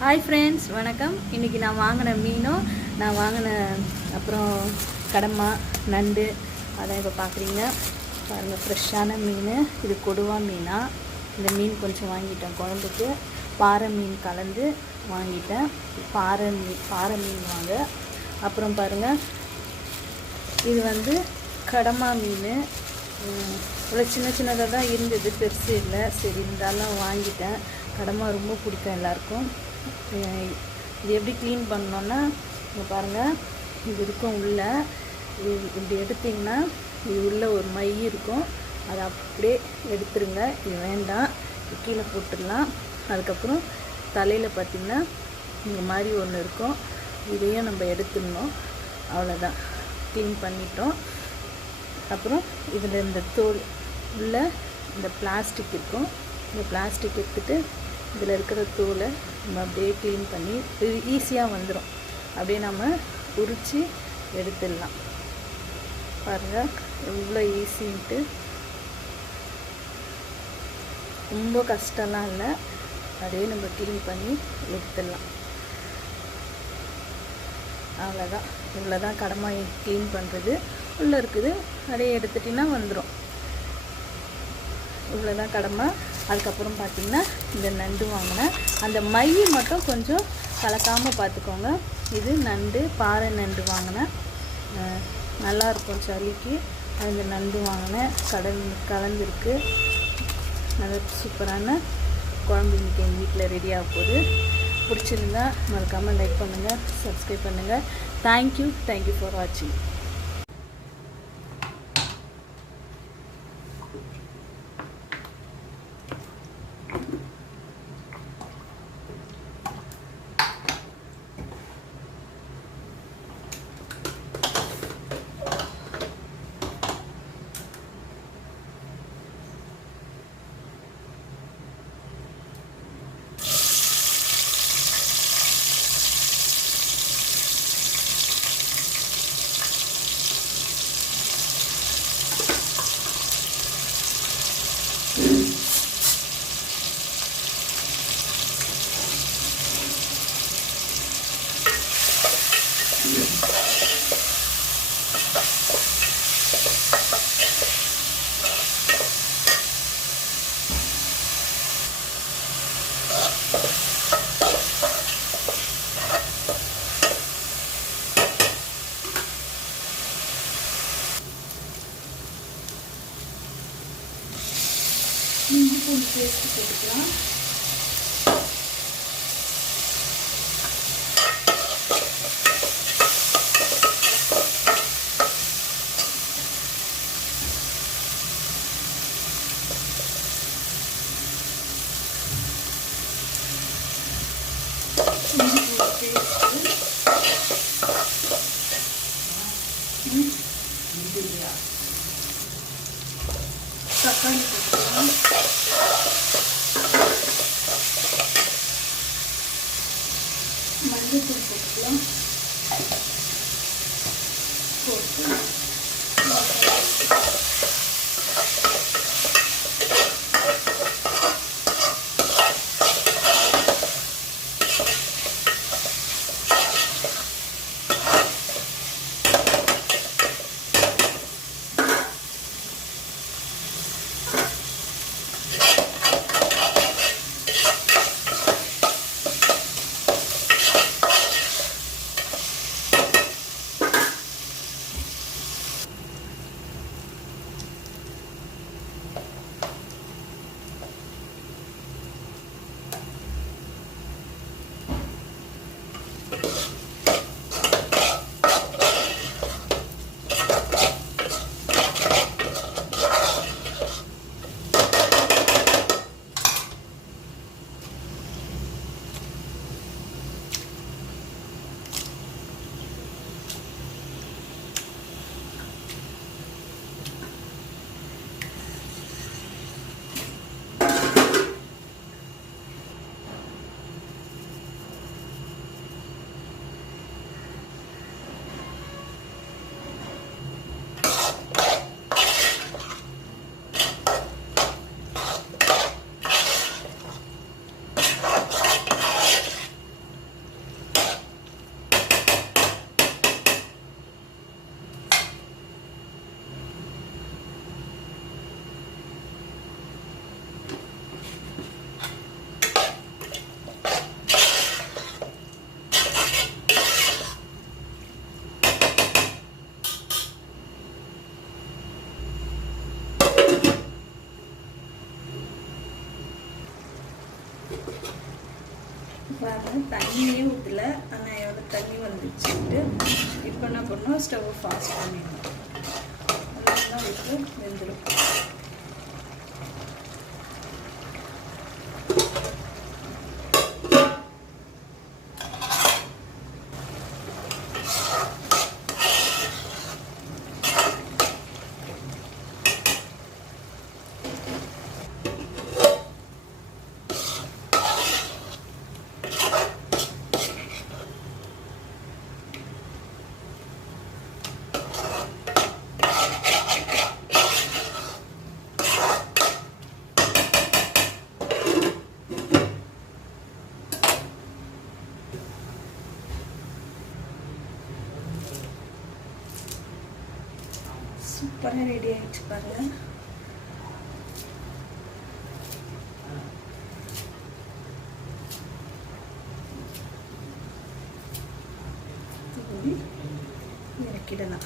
Hi friends, வணக்கம். இன்றைக்கி நான் வாங்கின மீனும் அப்புறம் கடமா நண்டு அதான் இப்போ பார்க்குறீங்க. பாருங்கள், ஃப்ரெஷ்ஷான மீன். இது கொடுவா மீனா. இந்த மீன் கொஞ்சம் வாங்கிட்டேன் குழம்புக்கு. பாறை மீன் கலந்து வாங்கிட்டேன். பாறை மீன் வாங்க. அப்புறம் பாருங்கள், இது கடமா மீன். இவ்வளோ சின்ன சின்னதாக தான் இருந்தது, பெருசு இல்லை. சரி, இருந்தாலும் வாங்கிட்டேன். கடமா ரொம்ப பிடிக்கும் எல்லாருக்கும். இது எப்படி க்ளீன் பண்ணோன்னா, இங்கே பாருங்கள், இது இருக்கும் உள்ளே. இது இப்படி எடுத்திங்கன்னா இது உள்ளே ஒரு மை இருக்கும். அதை அப்படியே எடுத்துருங்க. இது வேண்டாம், கீழே போட்டுடலாம். அதுக்கப்புறம் தலையில் பார்த்திங்கன்னா இந்த மாதிரி ஒன்று இருக்கும். இதையும் நம்ம எடுத்துடணும். அவ்வளோதான், க்ளீன் பண்ணிட்டோம். அப்புறம் இதில் இந்த தோல் உள்ள இந்த பிளாஸ்டிக் இருக்கும். இந்த பிளாஸ்டிக் எடுத்துகிட்டு இதில் இருக்கிற தோலை நம்ம அப்படியே க்ளீன் பண்ணி ஈஸியாக வந்துடும். அப்படியே நம்ம உரித்து எடுத்துடலாம். பாருங்கள், எவ்வளோ ஈஸின்ட்டு. ரொம்ப கஷ்டம்லாம் இல்லை. அப்படியே நம்ம க்ளீன் பண்ணி எடுத்துடலாம். அவ்வளோதான். இவ்வளோதான் கடமா க்ளீன் பண்ணுறது. உள்ளே இருக்குது, அப்படியே எடுத்துட்டிங்கன்னா வந்துடும். இவ்வளோதான் கடமா. அதுக்கப்புறம் பார்த்திங்கன்னா இந்த நண்டு வாங்கினேன். அந்த மை மட்டும் கொஞ்சம் கலக்காமல் பார்த்துக்கோங்க. இது நண்டு, பாறை நண்டு வாங்கினேன். நல்லாயிருக்கும் சளிக்கு. அந்த நண்டு வாங்கினேன். கலந்துருக்கு. நல்ல சூப்பரான குழம்பு இன்றைக்கி எங்கள் வீட்டில் ரெடியாக போகுது. பிடிச்சிருந்தா மறக்காமல் லைக் பண்ணுங்கள், சப்ஸ்கிரைப் பண்ணுங்கள். தேங்க்யூ ஃபார் வாட்சிங். இஞ்சி பூண்டு பேஸ்ட்டு போட்டுக்கலாம். இஞ்சி பூண்டு பேஸ்ட்டு, தக்காளி போட்டுக்கலாம். மஞ்சள் போட்டுக்கலாம். போட்டு பாருங்க தண்ணியே ஊற்றல, ஆனால் எவ்வளோ தண்ணி வந்துச்சுட்டு இப்போ என்ன பண்ணோம், ஸ்டவ் ஃபாஸ்ட் பண்ணிடணும். நல்லா விட்டு வெந்துடும். சூப்பராக ரெடி ஆகிடுச்சு பாருங்கள். இறக்கிடலாம்.